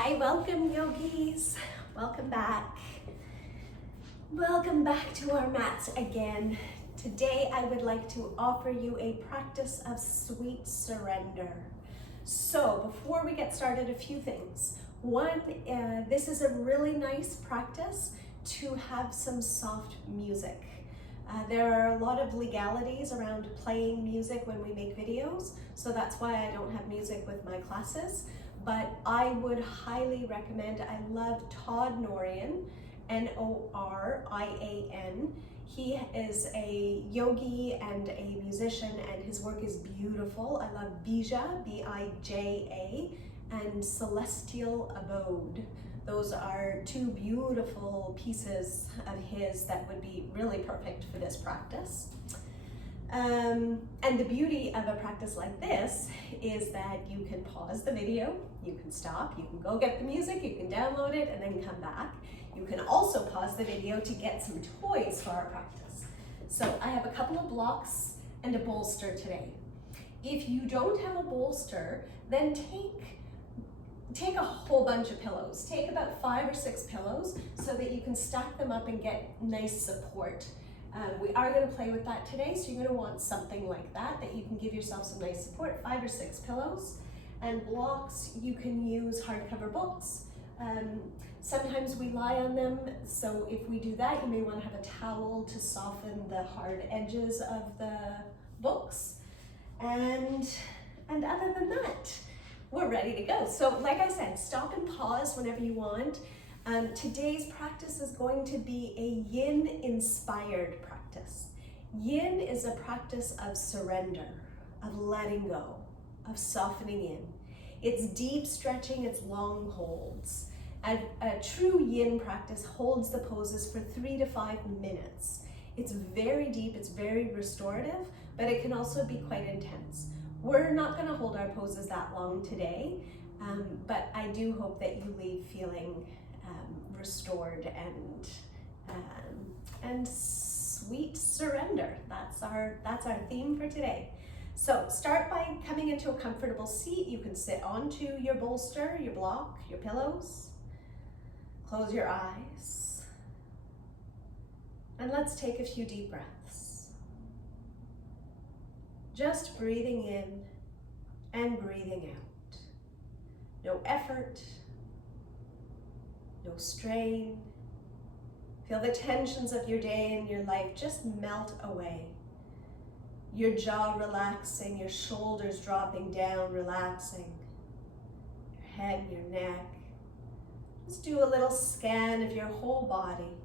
Hi, welcome yogis. Welcome back. Welcome back to our mats again. Today I would like to offer you a practice of sweet surrender. So before we get started, a few things. One, this is a really nice practice to have some soft music. There are a lot of legalities around playing music when we make videos, so that's why I don't have music with my classes. But I would highly recommend, I love Todd Norian, Norian. He is a yogi and a musician, and his work is beautiful. I love Bija, B-I-J-A, and Celestial Abode. Those are two beautiful pieces of his that would be really perfect for this practice. And the beauty of a practice like this is that you can pause the video, you can stop, you can go get the music, you can download it and then come back. You can also pause the video to get some toys for our practice. So I have a couple of blocks and a bolster today. If you don't have a bolster, then take a whole bunch of pillows. Take about 5 or 6 pillows so that you can stack them up and get nice support. We are going to play with that today, so you're going to want something like that you can give yourself some nice support. 5 or 6 pillows. And blocks, you can use hardcover books. Sometimes we lie on them, so if we do that, you may want to have a towel to soften the hard edges of the books. And other than that, we're ready to go. So like I said, stop and pause whenever you want. Today's practice is going to be a yin-inspired practice. Yin is a practice of surrender, of letting go, of softening in. It's deep stretching, it's long holds. A true yin practice holds the poses for 3 to 5 minutes. It's very deep, it's very restorative, but it can also be quite intense. We're not going to hold our poses that long today, but I do hope that you leave feeling restored and sweet surrender. That's our theme for today. So start by coming into a comfortable seat. You can sit onto your bolster, your block, your pillows. Close your eyes. And let's take a few deep breaths. Just breathing in and breathing out. No effort, no strain. Feel the tensions of your day and your life just melt away. Your jaw relaxing, your shoulders dropping down, relaxing. Your head, your neck. Just do a little scan of your whole body.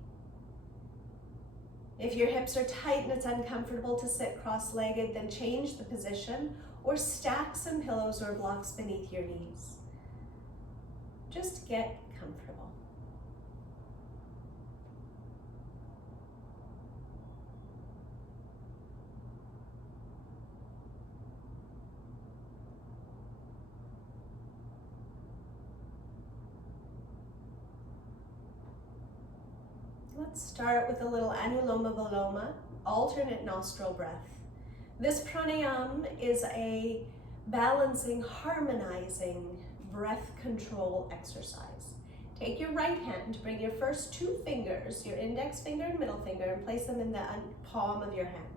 If your hips are tight and it's uncomfortable to sit cross-legged, then change the position or stack some pillows or blocks beneath your knees. Just get comfortable. Let's start with a little Anuloma Viloma, alternate nostril breath. This pranayama is a balancing, harmonizing breath control exercise. Take your right hand, bring your first 2 fingers, your index finger and middle finger, and place them in the palm of your hand.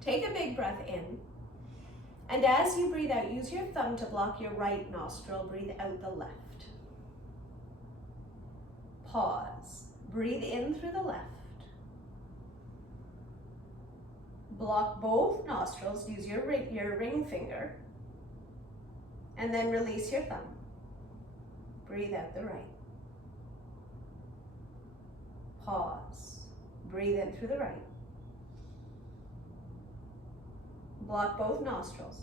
Take a big breath in, and as you breathe out, use your thumb to block your right nostril, breathe out the left. Pause. Breathe in through the left. Block both nostrils, use your ring finger, and then release your thumb. Breathe out the right. Pause. Breathe in through the right. Block both nostrils.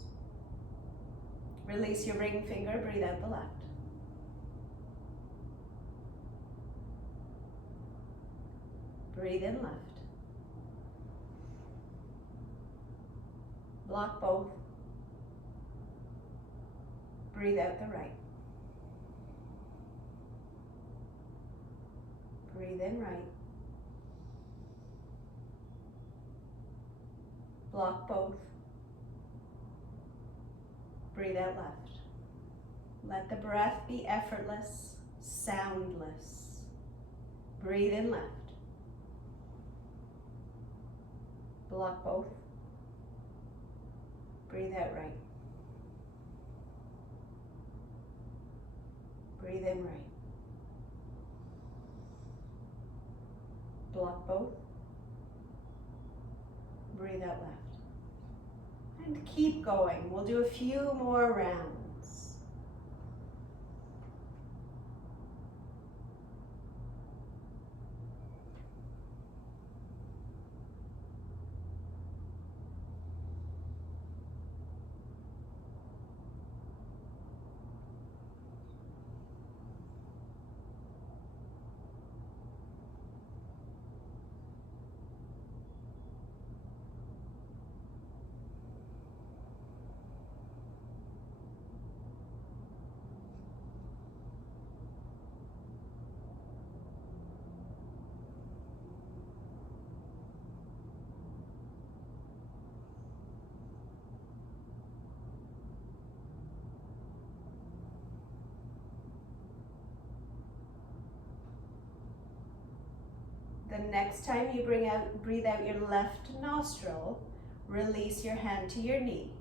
Release your ring finger, breathe out the left. Breathe in left. Block both. Breathe out the right. Breathe in right. Block both. Breathe out left. Let the breath be effortless, soundless. Breathe in left. Block both. Breathe out right. Breathe in right. Block both. Breathe out left. And keep going. We'll do a few more rounds. The next time you breathe out your left nostril, release your hand to your knee.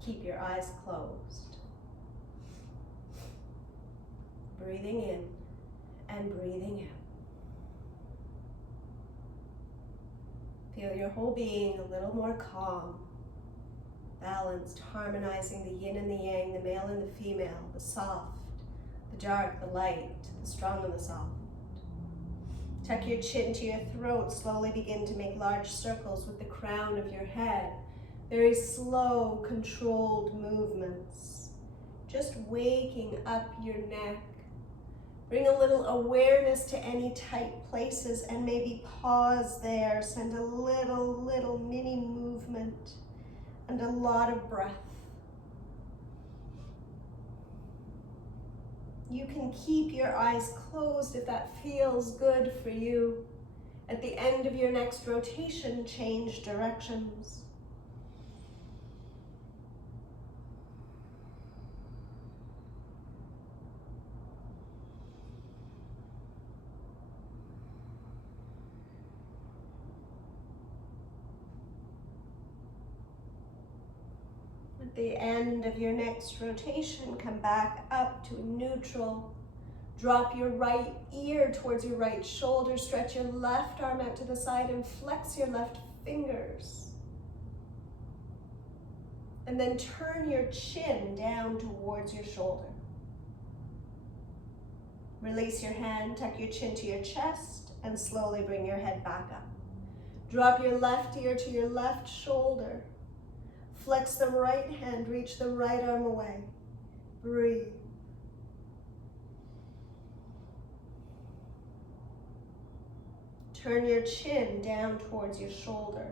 Keep your eyes closed. Breathing in and breathing out. Feel your whole being a little more calm, balanced, harmonizing the yin and the yang, the male and the female, the soft, the dark, the light, the strong and the soft. Tuck your chin to your throat. Slowly begin to make large circles with the crown of your head. Very slow, controlled movements. Just waking up your neck. Bring a little awareness to any tight places and maybe pause there. Send a little mini movement and a lot of breath. You can keep your eyes closed if that feels good for you. At the end of your next rotation, change directions. At the end of your next rotation, come back up to neutral. Drop your right ear towards your right shoulder. Stretch your left arm out to the side and flex your left fingers. And then turn your chin down towards your shoulder. Release your hand, tuck your chin to your chest, and slowly bring your head back up. Drop your left ear to your left shoulder. Flex the right hand, reach the right arm away. Breathe. Turn your chin down towards your shoulder.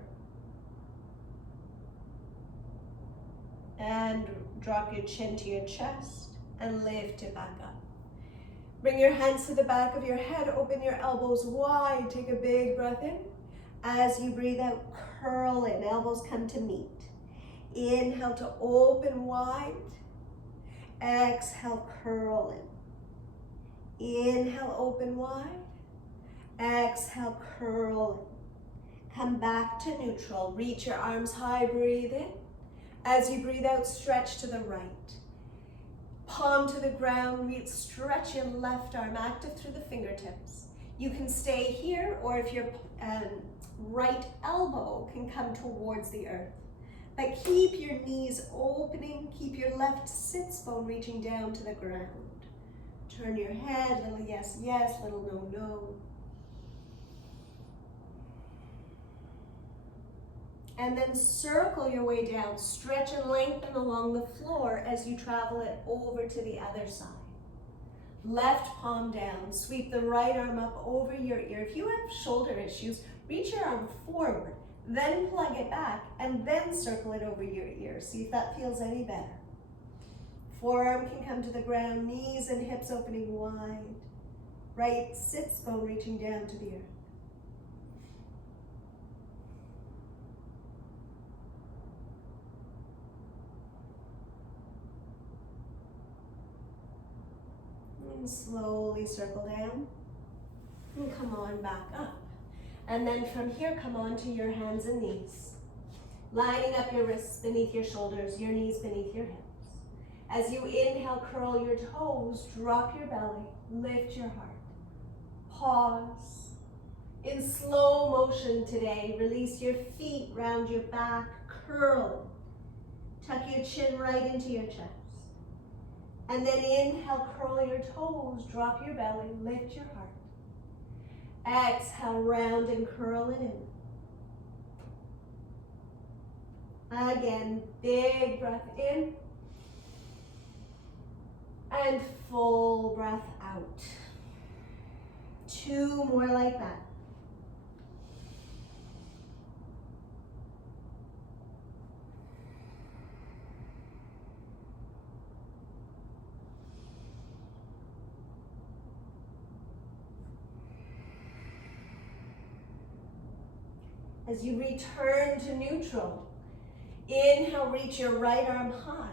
And drop your chin to your chest and lift it back up. Bring your hands to the back of your head, open your elbows wide. Take a big breath in. As you breathe out, curl in, elbows come to meet. Inhale to open wide. Exhale, curl in. Inhale, open wide. Exhale, curl in. Come back to neutral. Reach your arms high, breathe in. As you breathe out, stretch to the right. Palm to the ground, stretch your left arm, active through the fingertips. You can stay here, or if your right elbow can come towards the earth. But keep your knees opening, keep your left sits bone reaching down to the ground. Turn your head, little yes, yes, little no, no. And then circle your way down, stretch and lengthen along the floor as you travel it over to the other side. Left palm down, sweep the right arm up over your ear. If you have shoulder issues, reach your arm forward, then plug it back, and then circle it over your ear. See if that feels any better. Forearm can come to the ground, knees and hips opening wide. Right sits bone reaching down to the earth. And slowly circle down. And come on back up. And then from here, come on to your hands and knees. Lining up your wrists beneath your shoulders, your knees beneath your hips. As you inhale, curl your toes, drop your belly, lift your heart. Pause. In slow motion today, release your feet round your back, curl. Tuck your chin right into your chest. And then inhale, curl your toes, drop your belly, lift your heart. Exhale, round and curl it in. Again, big breath in. And full breath out. 2 more like that. As you return to neutral, inhale, reach your right arm high.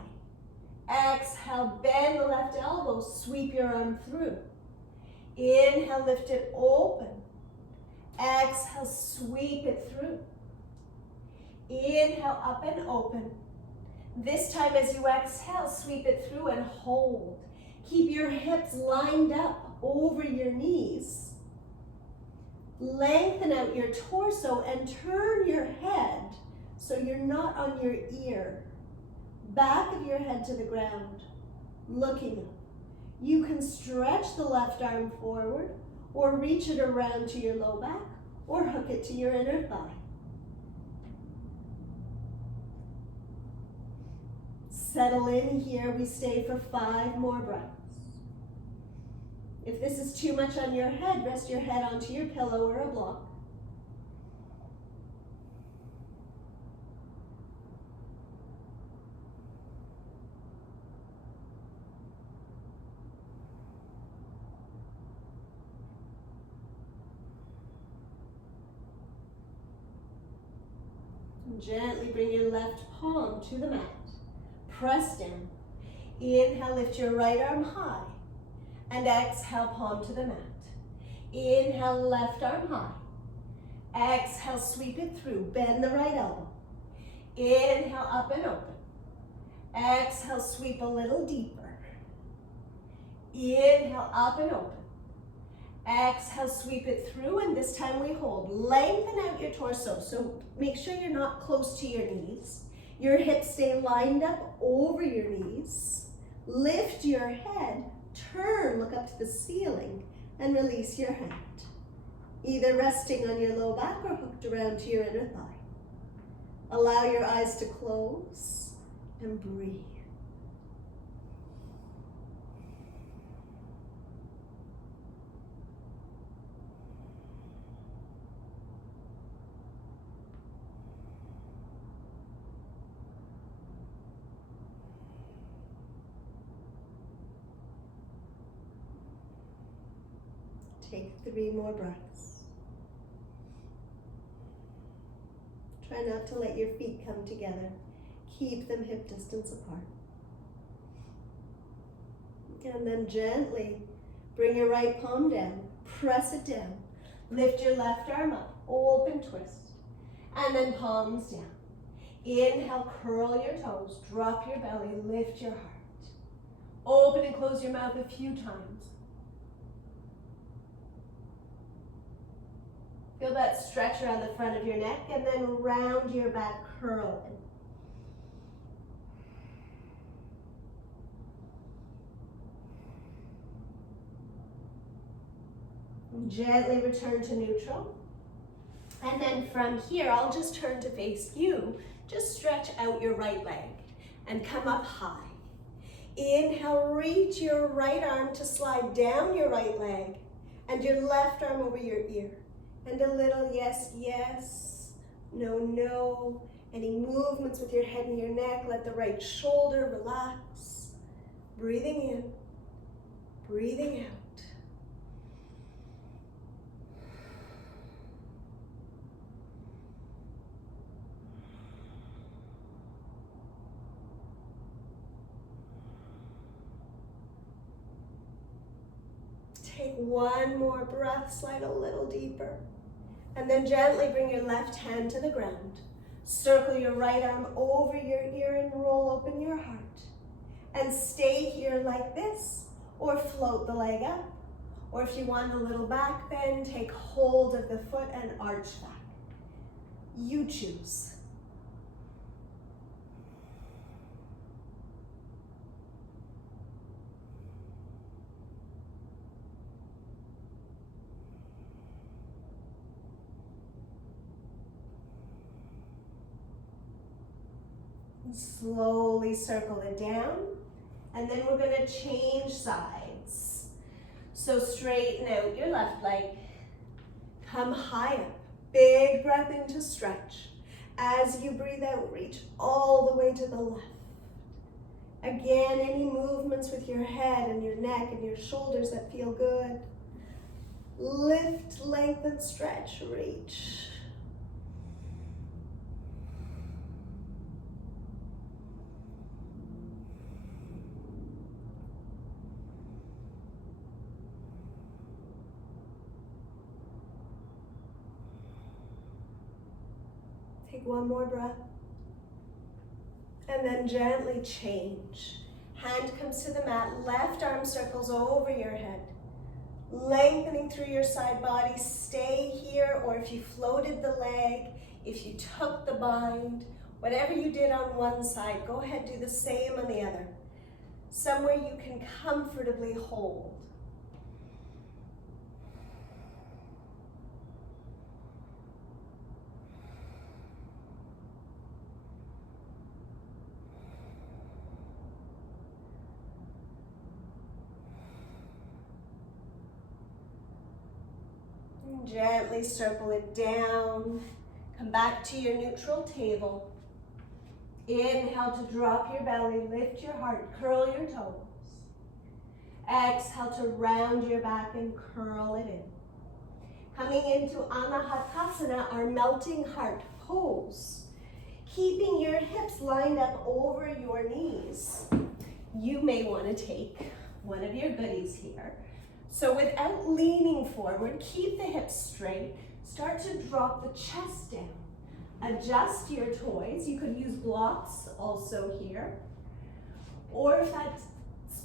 Exhale, bend the left elbow, sweep your arm through. Inhale, lift it open. Exhale, sweep it through. Inhale, up and open. This time as you exhale, sweep it through and hold. Keep your hips lined up over your knees. Lengthen out your torso and turn your head so you're not on your ear. Back of your head to the ground, looking up. You can stretch the left arm forward or reach it around to your low back or hook it to your inner thigh. Settle in here. We stay for 5 more breaths. If this is too much on your head, rest your head onto your pillow or a block. Gently bring your left palm to the mat. Press down. Inhale, lift your right arm high. And exhale, palm to the mat. Inhale, left arm high. Exhale, sweep it through. Bend the right elbow. Inhale, up and open. Exhale, sweep a little deeper. Inhale, up and open. Exhale, sweep it through, and this time we hold. Lengthen out your torso, so make sure you're not close to your knees. Your hips stay lined up over your knees. Lift your head, turn, look up to the ceiling, and release your hand. Either resting on your low back or hooked around to your inner thigh. Allow your eyes to close and breathe. Take 3 more breaths. Try not to let your feet come together. Keep them hip distance apart. And then gently bring your right palm down. Press it down. Lift your left arm up. Open twist. And then palms down. Inhale, curl your toes. Drop your belly. Lift your heart. Open and close your mouth a few times. Feel that stretch around the front of your neck and then round your back, curl in. Gently return to neutral. And then from here, I'll just turn to face you. Just stretch out your right leg and come up high. Inhale, reach your right arm to slide down your right leg and your left arm over your ear. And a little yes, yes, no, no. Any movements with your head and your neck, let the right shoulder relax. Breathing in, breathing out. one more breath, slide a little deeper. And then gently bring your left hand to the ground. Circle your right arm over your ear and roll open your heart. And stay here like this, or float the leg up. Or if you want a little back bend, take hold of the foot and arch back. You choose. Slowly circle it down, and then we're going to change sides. So straighten out your left leg, come high up, big breath in to stretch. As you breathe out, reach all the way to the left. Again, any movements with your head and your neck and your shoulders that feel good. Lift, lengthen, stretch, reach. Take one more breath. And then gently change. Hand comes to the mat, left arm circles over your head. Lengthening through your side body, stay here, or if you floated the leg, if you took the bind, whatever you did on one side, go ahead, do the same on the other. Somewhere you can comfortably hold. Gently circle it down. Come back to your neutral table. Inhale to drop your belly, lift your heart, curl your toes. Exhale to round your back and curl it in. Coming into Anahatasana, our melting heart pose. Keeping your hips lined up over your knees. You may want to take one of your goodies here. So without leaning forward, keep the hips straight. Start to drop the chest down. Adjust your toys. You could use blocks also here. Or if that's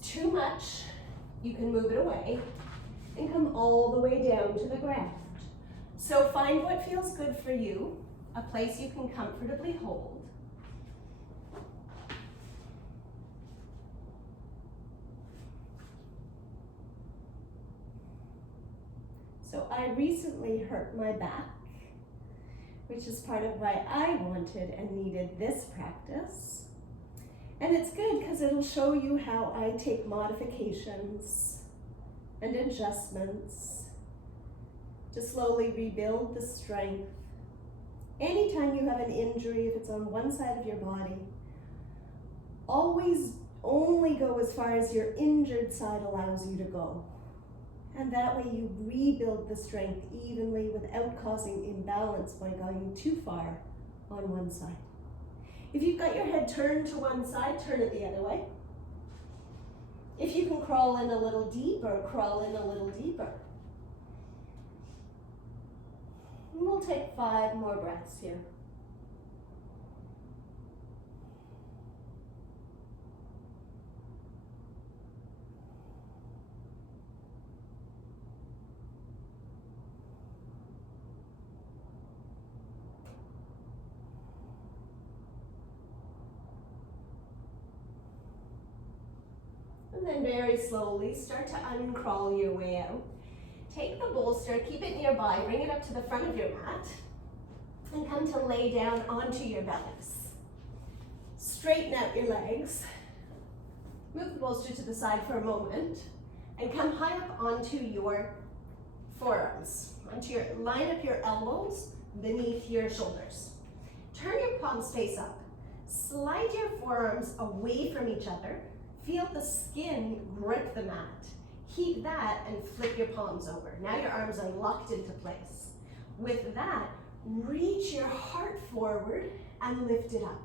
too much, you can move it away and come all the way down to the ground. So find what feels good for you, a place you can comfortably hold. So I recently hurt my back, which is part of why I wanted and needed this practice. And it's good because it'll show you how I take modifications and adjustments to slowly rebuild the strength. Anytime you have an injury, if it's on one side of your body, always only go as far as your injured side allows you to go. And that way you rebuild the strength evenly without causing imbalance by going too far on one side. If you've got your head turned to one side, turn it the other way. If you can crawl in a little deeper, crawl in a little deeper. And we'll take 5 more breaths here. And then very slowly start to uncrawl your way out. Take the bolster, keep it nearby, bring it up to the front of your mat, and come to lay down onto your bellies. Straighten out your legs. Move the bolster to the side for a moment, and come high up onto your forearms. Line up your elbows beneath your shoulders. Turn your palms face up. Slide your forearms away from each other. Feel the skin grip the mat. Keep that and flip your palms over. Now your arms are locked into place. With that, reach your heart forward and lift it up.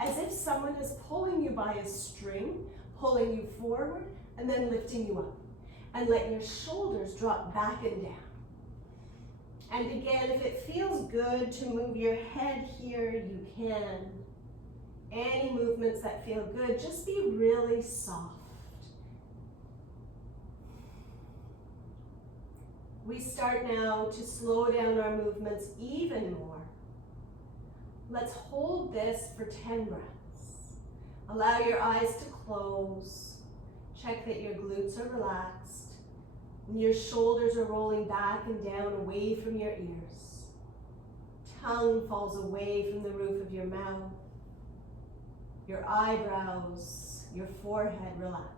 As if someone is pulling you by a string, pulling you forward and then lifting you up. And let your shoulders drop back and down. And again, if it feels good to move your head here, you can. Any movements that feel good, just be really soft. We start now to slow down our movements even more. Let's hold this for 10 breaths. Allow your eyes to close. Check that your glutes are relaxed. And your shoulders are rolling back and down away from your ears. Tongue falls away from the roof of your mouth. Your eyebrows, your forehead relaxed.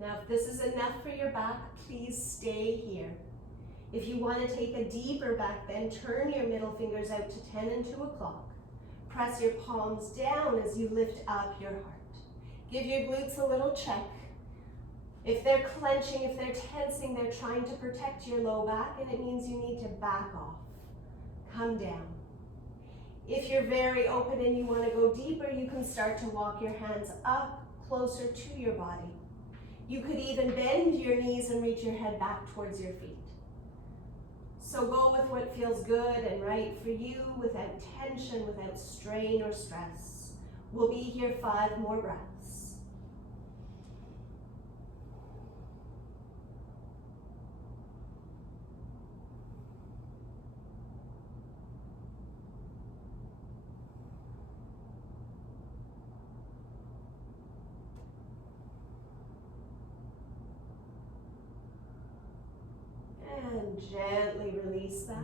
Now, if this is enough for your back, please stay here. If you want to take a deeper back bend, turn your middle fingers out to 10 and 2 o'clock. Press your palms down as you lift up your heart. Give your glutes a little check. If they're clenching, if they're tensing, they're trying to protect your low back, and it means you need to back off. Come down. If you're very open and you want to go deeper, you can start to walk your hands up closer to your body. You could even bend your knees and reach your head back towards your feet. So go with what feels good and right for you without tension, without strain or stress. We'll be here 5 more breaths. And gently release that.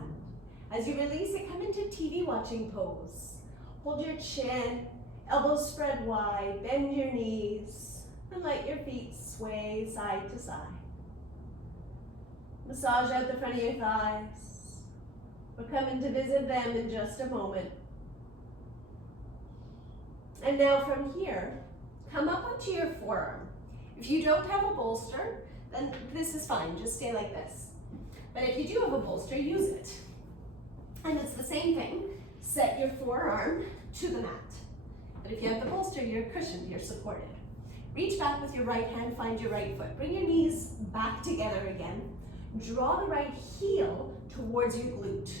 As you release it, come into TV watching pose. Hold your chin, elbows spread wide, bend your knees, and let your feet sway side to side. Massage out the front of your thighs. We're coming to visit them in just a moment. And now from here, come up onto your forearm. If you don't have a bolster, then this is fine, just stay like this. But if you do have a bolster, use it. And it's the same thing. Set your forearm to the mat. But if you have the bolster, you're cushioned, you're supported. Reach back with your right hand, find your right foot. Bring your knees back together again. Draw the right heel towards your glute.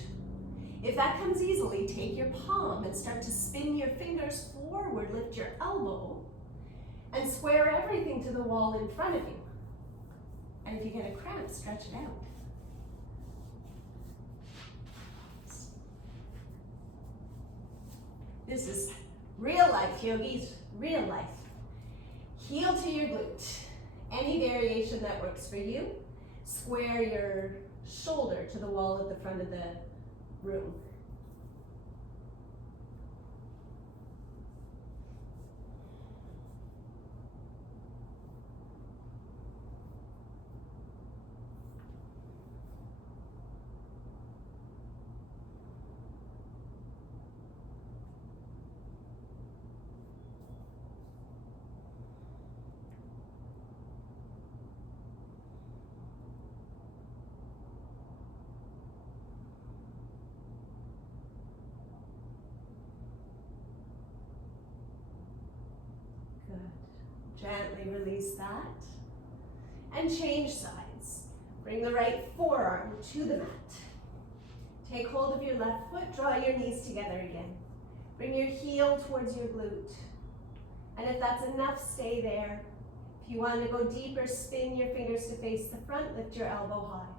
If that comes easily, take your palm and start to spin your fingers forward, lift your elbow, and square everything to the wall in front of you. And if you get a cramp, stretch it out. This is real life, yogis, real life. Heel to your glute. Any variation that works for you. Square your shoulder to the wall at the front of the room. Gently release that. And change sides. Bring the right forearm to the mat. Take hold of your left foot, draw your knees together again. Bring your heel towards your glute. And if that's enough, stay there. If you want to go deeper, spin your fingers to face the front, lift your elbow high.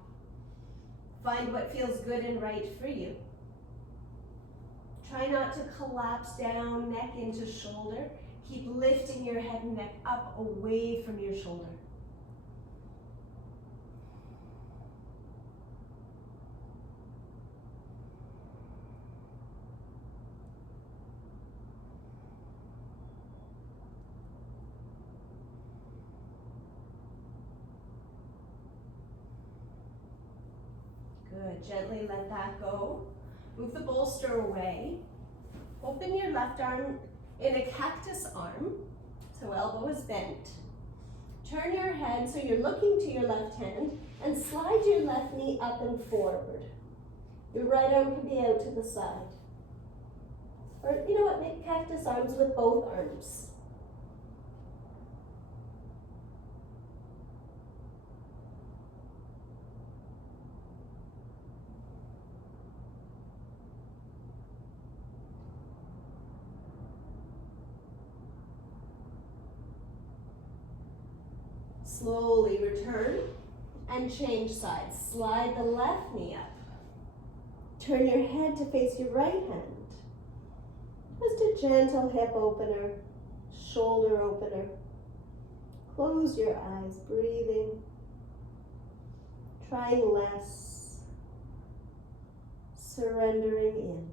Find what feels good and right for you. Try not to collapse down, neck into shoulder. Keep lifting your head and neck up away from your shoulder. Good, gently let that go. Move the bolster away. Open your left arm in a cactus arm, so elbow is bent. Turn your head so you're looking to your left hand and slide your left knee up and forward. Your right arm can be out to the side. Or you know what, make cactus arms with both arms. Slowly return and change sides. Slide the left knee up. Turn your head to face your right hand. Just a gentle hip opener, shoulder opener. Close your eyes, breathing. Trying less. Surrendering in.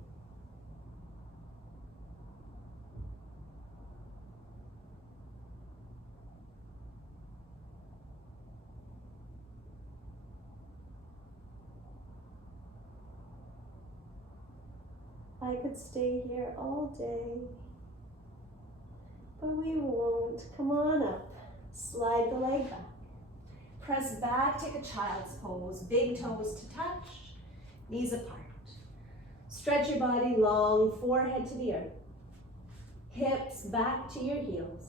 I could stay here all day, but we won't. Come on up. Slide the leg back. Press back, take a child's pose. Big toes to touch, knees apart. Stretch your body long, forehead to the earth. Hips back to your heels.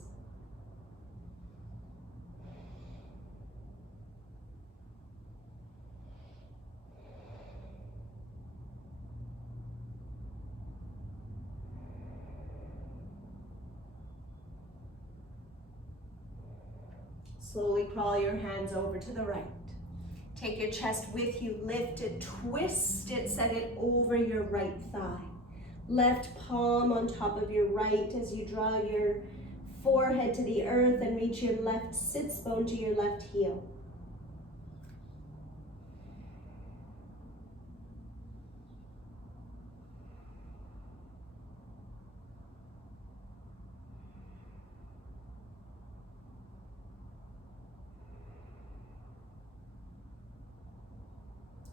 Slowly crawl your hands over to the right. Take your chest with you, lift it, twist it, set it over your right thigh. Left palm on top of your right as you draw your forehead to the earth and reach your left sits bone to your left heel.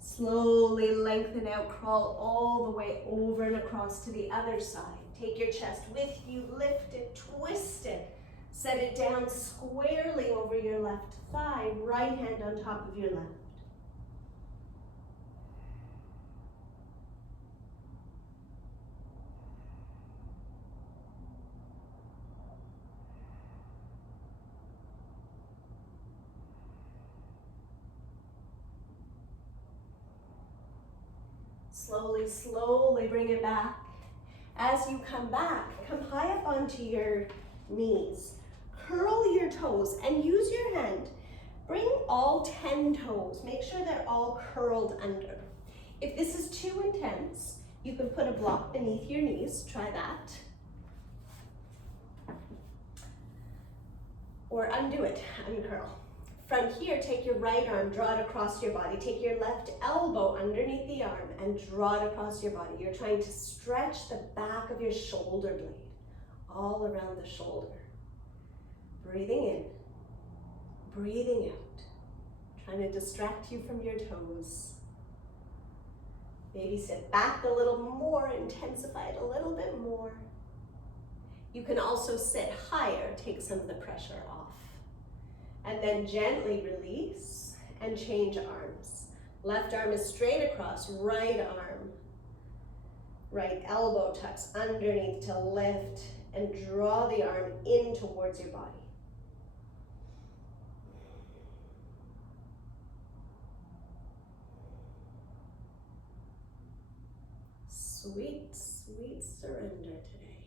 Slowly lengthen out, crawl all the way over and across to the other side. Take your chest with you, lift it, twist it. Set it down squarely over your left thigh, right hand on top of your left. Slowly, slowly bring it back. As you come back, come high up onto your knees. Curl your toes and use your hand. Bring all 10 toes. Make sure they're all curled under. If this is too intense, you can put a block beneath your knees. Try that. Or undo it, uncurl. From here, take your right arm, draw it across your body. Take your left elbow underneath the arm and draw it across your body. You're trying to stretch the back of your shoulder blade all around the shoulder. Breathing in, breathing out. Trying to distract you from your toes. Maybe sit back a little more, intensify it a little bit more. You can also sit higher, take some of the pressure off. And then gently release and change arms. Left arm is straight across, right arm. Right elbow tucks underneath to lift and draw the arm in towards your body. Sweet, sweet surrender today.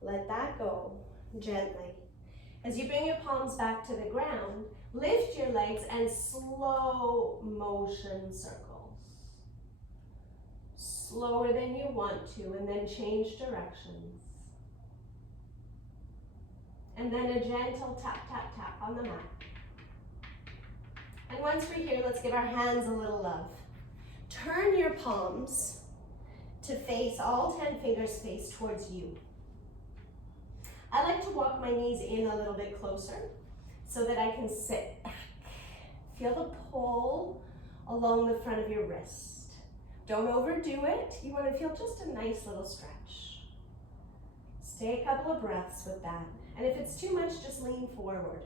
Let that go gently. As you bring your palms back to the ground, lift your legs and slow motion circles. Slower than you want to, and then change directions. And then a gentle tap, tap, tap on the mat. And once we're here, let's give our hands a little love. Turn your palms to face, all 10 fingers face towards you. I like to walk my knees in a little bit closer so that I can sit back. Feel the pull along the front of your wrist. Don't overdo it. You want to feel just a nice little stretch. Stay a couple of breaths with that. And if it's too much, just lean forward.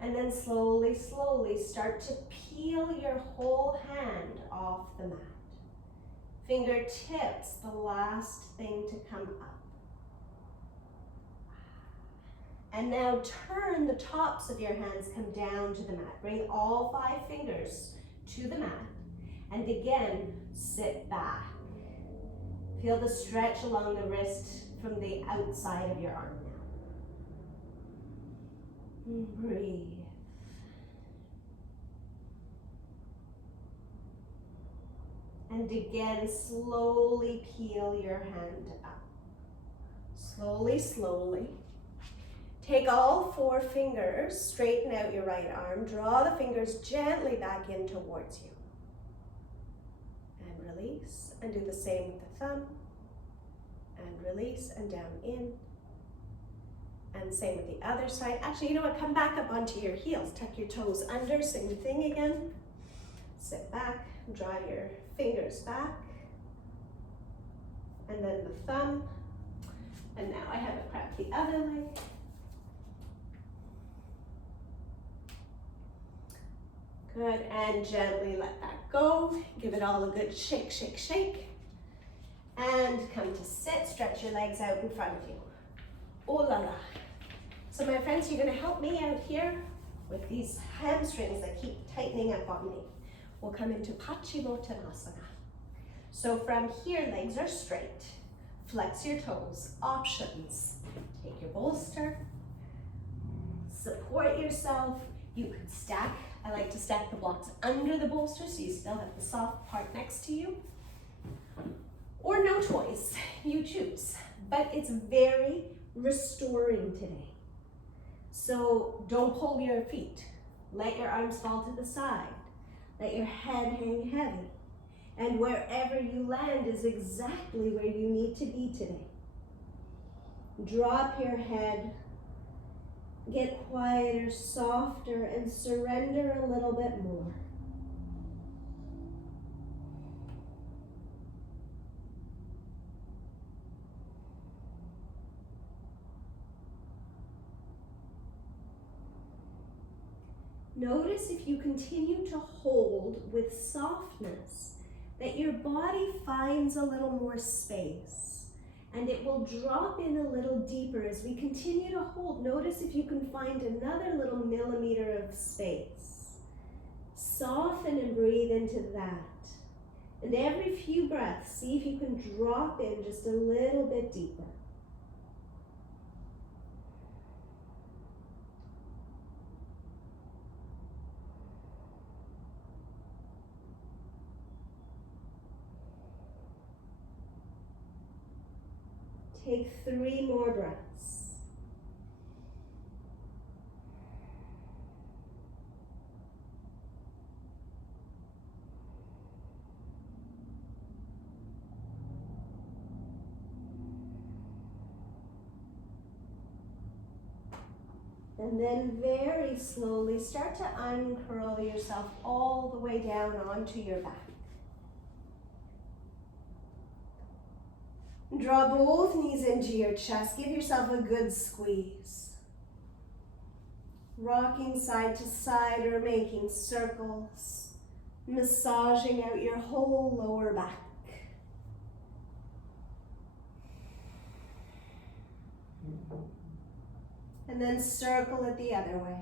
And then slowly, slowly start to peel your whole hand off the mat. Fingertips, the last thing to come up. And now turn the tops of your hands, come down to the mat. Bring all 5 fingers to the mat. And again, sit back. Feel the stretch along the wrist from the outside of your arm now. Breathe. And again, slowly peel your hand up. Slowly, slowly. Take all 4 fingers, straighten out your right arm, draw the fingers gently back in towards you. And release, and do the same with the thumb. And release, and down in. And same with the other side. Actually, you know what? Come back up onto your heels. Tuck your toes under, same thing again. Sit back, draw your fingers back. And then the thumb. And now I have it crack the other leg. Good, and gently let that go. Give it all a good shake, shake, shake. And come to sit, stretch your legs out in front of you. Oh la la. So my friends, you're gonna help me out here with these hamstrings that keep tightening up on me. We'll come into Paschimottanasana. So from here, legs are straight. Flex your toes. Options. Take your bolster. Support yourself. You could stack. I like to stack the blocks under the bolster so you still have the soft part next to you. Or no choice, you choose. But it's very restoring today. So don't pull your feet. Let your arms fall to the side. Let your head hang heavy. And wherever you land is exactly where you need to be today. Drop your head. Get quieter, softer, and surrender a little bit more. Notice if you continue to hold with softness, that your body finds a little more space. And it will drop in a little deeper as we continue to hold. Notice if you can find another little millimeter of space. Soften and breathe into that. And every few breaths, see if you can drop in just a little bit deeper. Take 3 more breaths. And then very slowly start to uncurl yourself all the way down onto your back. Draw both knees into your chest. Give yourself a good squeeze. Rocking side to side or making circles. Massaging out your whole lower back. And then circle it the other way.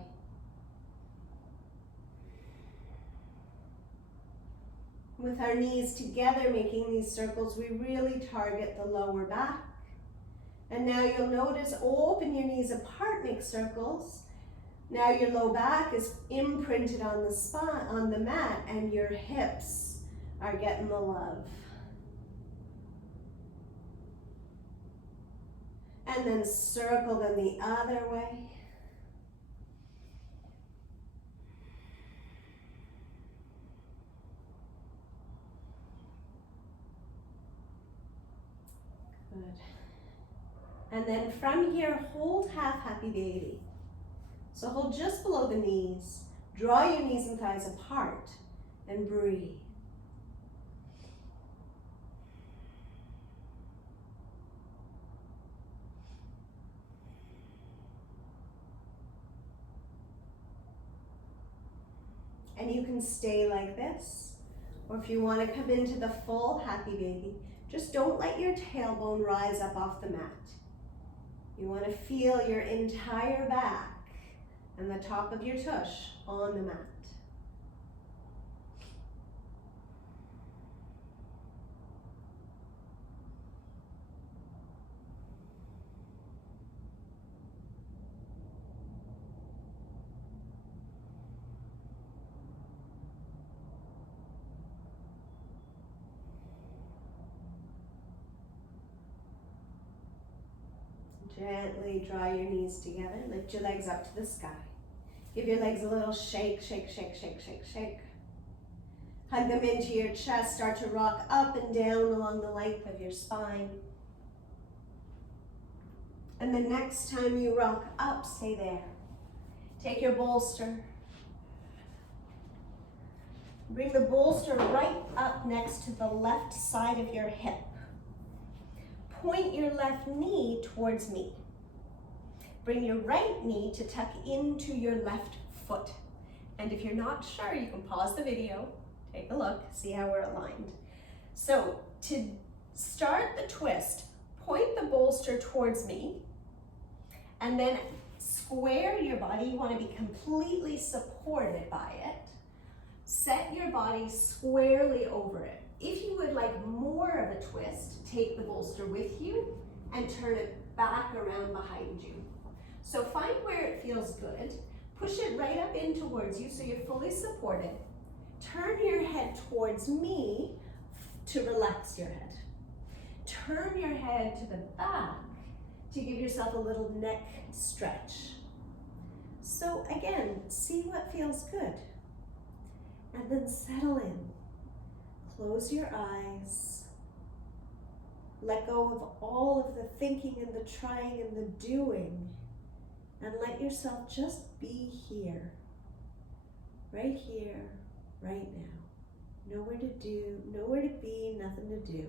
With our knees together making these circles, we really target the lower back. And now you'll notice, open your knees apart, make circles. Now your low back is imprinted on the spine, on the mat, and your hips are getting the love. And then circle them the other way. Good. And then from here, hold half happy baby. So hold just below the knees. Draw your knees and thighs apart and breathe. And you can stay like this, or if you want to come into the full happy baby, just don't let your tailbone rise up off the mat. You want to feel your entire back and the top of your tush on the mat. Gently draw your knees together, lift your legs up to the sky. Give your legs a little shake, shake, shake, shake, shake, shake. Hug them into your chest, start to rock up and down along the length of your spine. And the next time you rock up, stay there. Take your bolster. Bring the bolster right up next to the left side of your hip. Point your left knee towards me. Bring your right knee to tuck into your left foot. And if you're not sure, you can pause the video, take a look, see how we're aligned. So to start the twist, point the bolster towards me and then square your body. You want to be completely supported by it. Set your body squarely over it. If you would like more of a twist, take the bolster with you and turn it back around behind you. So find where it feels good. Push it right up in towards you so you're fully supported. Turn your head towards me to relax your head. Turn your head to the back to give yourself a little neck stretch. So again, see what feels good. And then settle in. Close your eyes. Let go of all of the thinking and the trying and the doing. And let yourself just be here. Right here, right now. Nowhere to do, nowhere to be, nothing to do.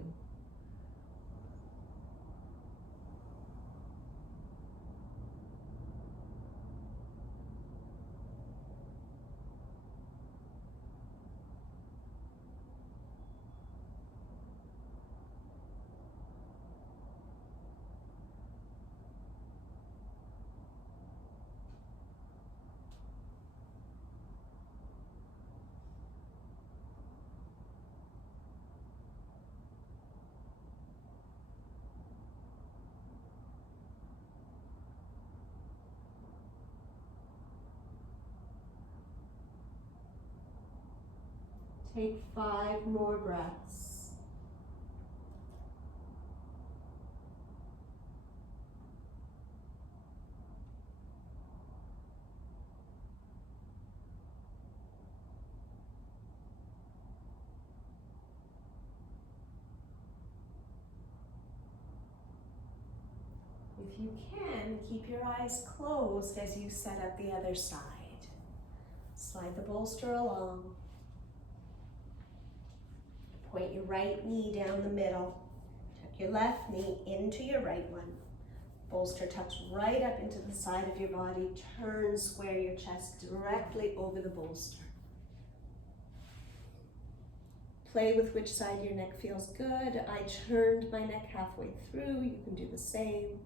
Take 5 more breaths. If you can, keep your eyes closed as you set up the other side. Slide the bolster along. Point your right knee down the middle. Tuck your left knee into your right one. Bolster tucks right up into the side of your body. Turn, square your chest directly over the bolster. Play with which side your neck feels good. I turned my neck halfway through. You can do the same.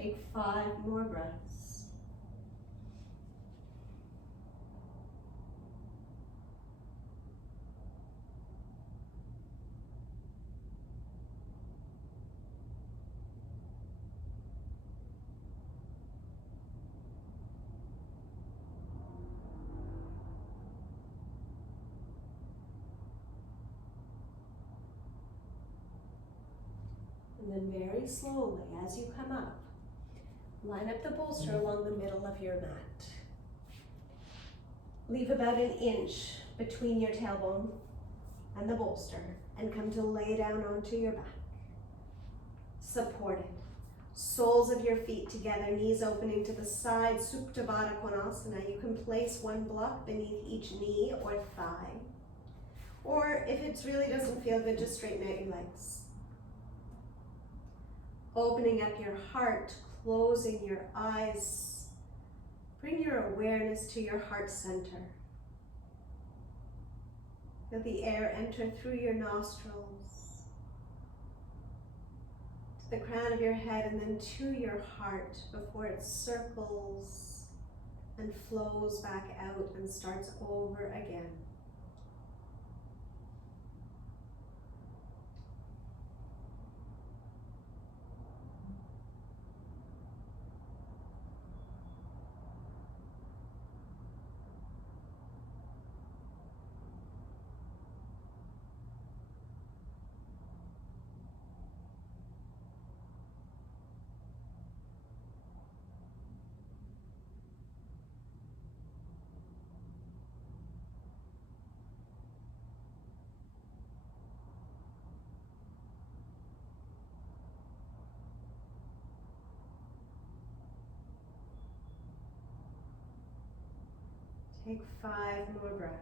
Take 5 more breaths. then very slowly, as you come up, line up the bolster along the middle of your mat. Leave about an inch between your tailbone and the bolster and come to lay down onto your back. Supported. Soles of your feet together, knees opening to the side, Supta Baddha Konasana. You can place one block beneath each knee or thigh. Or if it really doesn't feel good, just straighten out your legs. Opening up your heart, closing your eyes. Bring your awareness to your heart center. Feel the air enter through your nostrils, to the crown of your head, and then to your heart before it circles and flows back out and starts over again. Take 5 more breaths.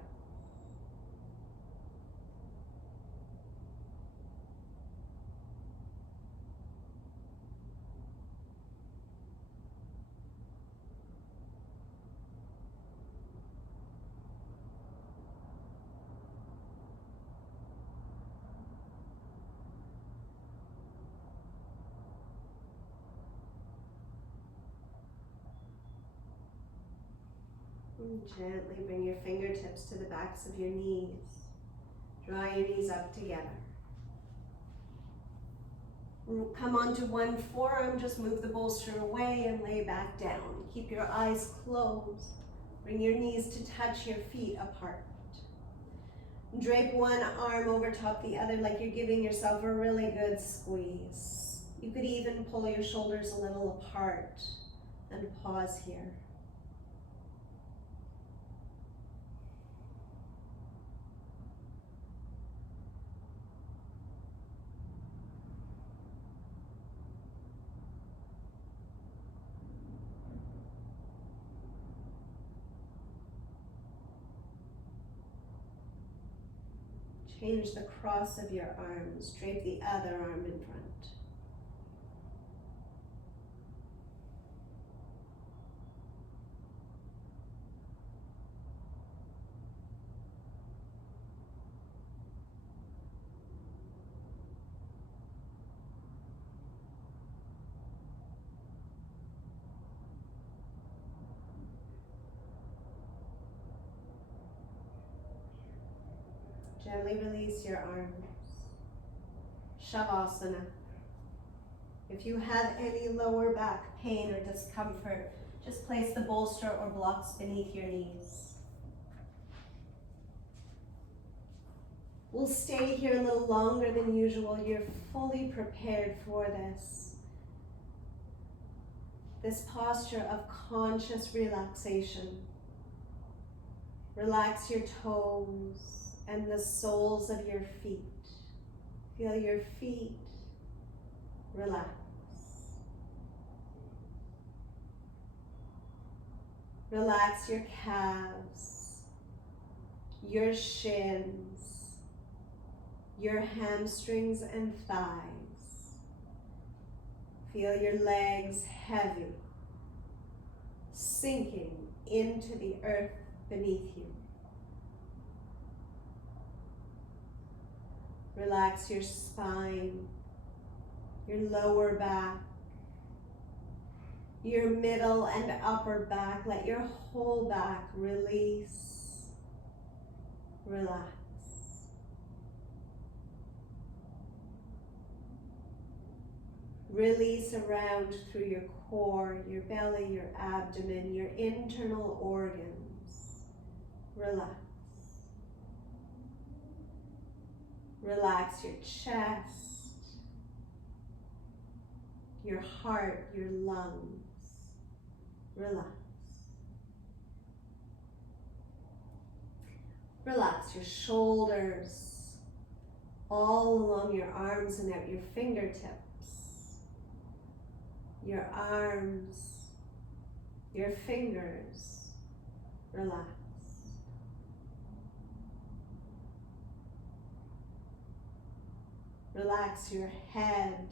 And gently bring your fingertips to the backs of your knees. Draw your knees up together. Come onto one forearm, just move the bolster away and lay back down. Keep your eyes closed. Bring your knees to touch your feet apart. Drape one arm over top the other like you're giving yourself a really good squeeze. You could even pull your shoulders a little apart and pause here. Change the cross of your arms. Drape the other arm in front. Gently release your arms. Shavasana. If you have any lower back pain or discomfort, just place the bolster or blocks beneath your knees. We'll stay here a little longer than usual. You're fully prepared for this. This posture of conscious relaxation. Relax your toes and the soles of your feet. Feel your feet relax. Relax your calves, your shins, your hamstrings and thighs. Feel your legs heavy, sinking into the earth beneath you. Relax your spine, your lower back, your middle and upper back. Let your whole back release, relax. Release around through your core, your belly, your abdomen, your internal organs. Relax. Relax your chest, your heart, your lungs. Relax. Relax your shoulders, all along your arms and out your fingertips. Your arms, your fingers, relax. Relax your head.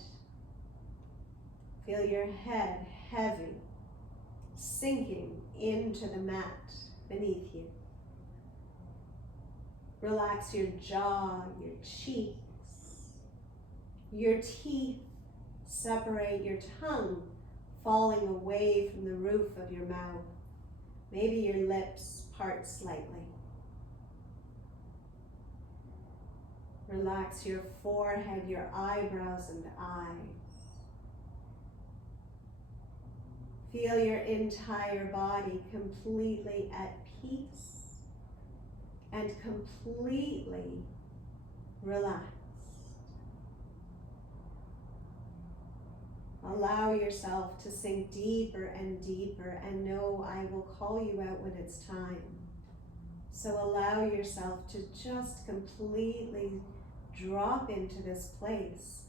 Feel your head heavy, sinking into the mat beneath you. Relax your jaw, your cheeks, your teeth. Separate your tongue, falling away from the roof of your mouth. Maybe your lips part slightly. Relax your forehead, your eyebrows and eyes. Feel your entire body completely at peace and completely relaxed. Allow yourself to sink deeper and deeper, and know I will call you out when it's time. So allow yourself to just completely drop into this place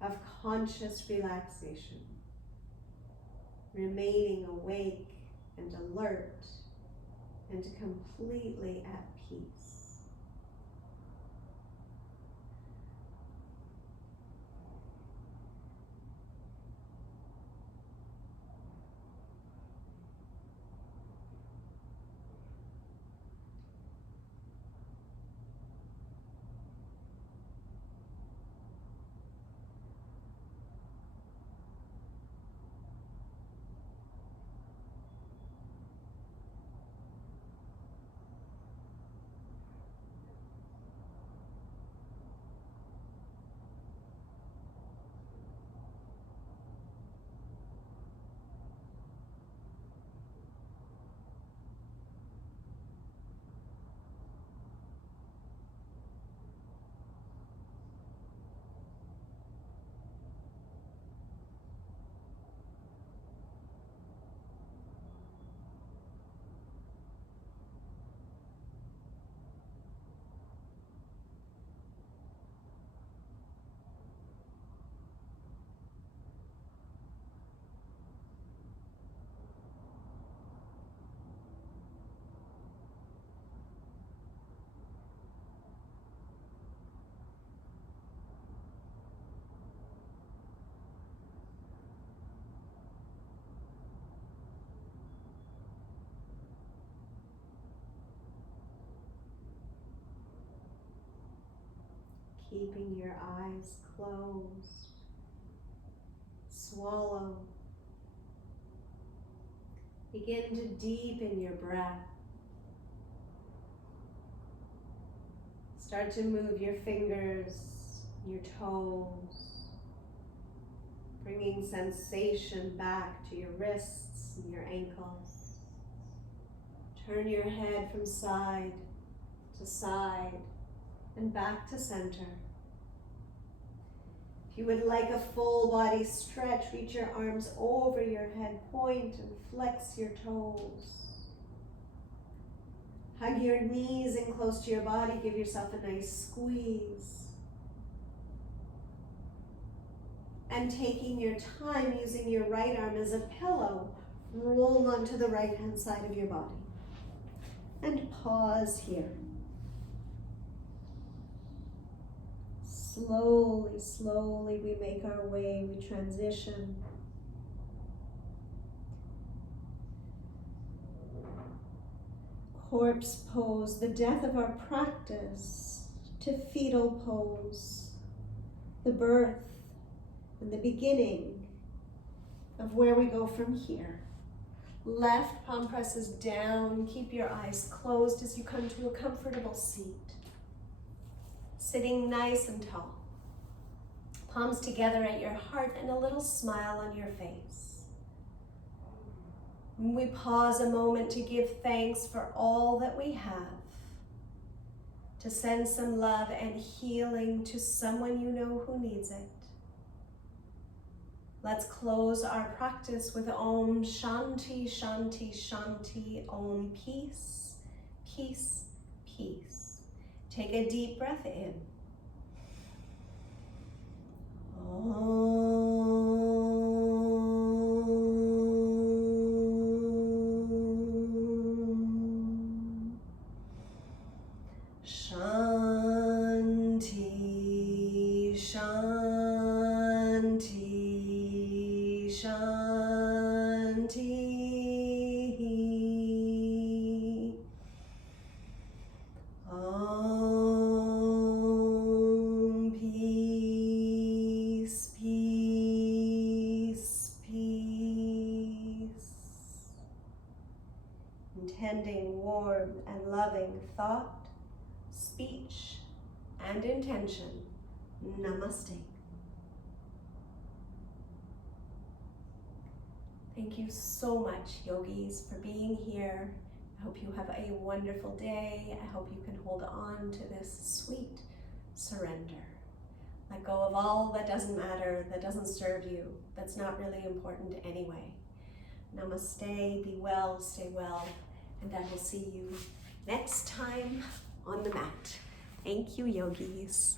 of conscious relaxation, remaining awake and alert and completely at peace. Keeping your eyes closed. Swallow. Begin to deepen your breath. Start to move your fingers, your toes, bringing sensation back to your wrists and your ankles. Turn your head from side to side and back to center. If you would like a full body stretch, reach your arms over your head, point and flex your toes. Hug your knees in close to your body, give yourself a nice squeeze. And taking your time, using your right arm as a pillow, roll onto the right hand side of your body. And pause here. Slowly, slowly we make our way, we transition. Corpse pose, the death of our practice, to fetal pose, the birth and the beginning of where we go from here. Left palm presses down, keep your eyes closed as you come to a comfortable seat. Sitting nice and tall. Palms together at your heart and a little smile on your face. We pause a moment to give thanks for all that we have, to send some love and healing to someone you know who needs it. Let's close our practice with Om Shanti, Shanti, Shanti, Om Peace, Peace, Peace. Take a deep breath in. Om Shanti, Shanti, Shanti. Om Peace, Peace, Peace. Intending warm and loving thought, speech, and intention. Namaste. Thank you so much, yogis, for being here. I hope you have a wonderful day. I hope you can hold on to this sweet surrender. Let go of all that doesn't matter, that doesn't serve you, that's not really important anyway. Namaste, be well, stay well, and I will see you next time on the mat. Thank you, yogis.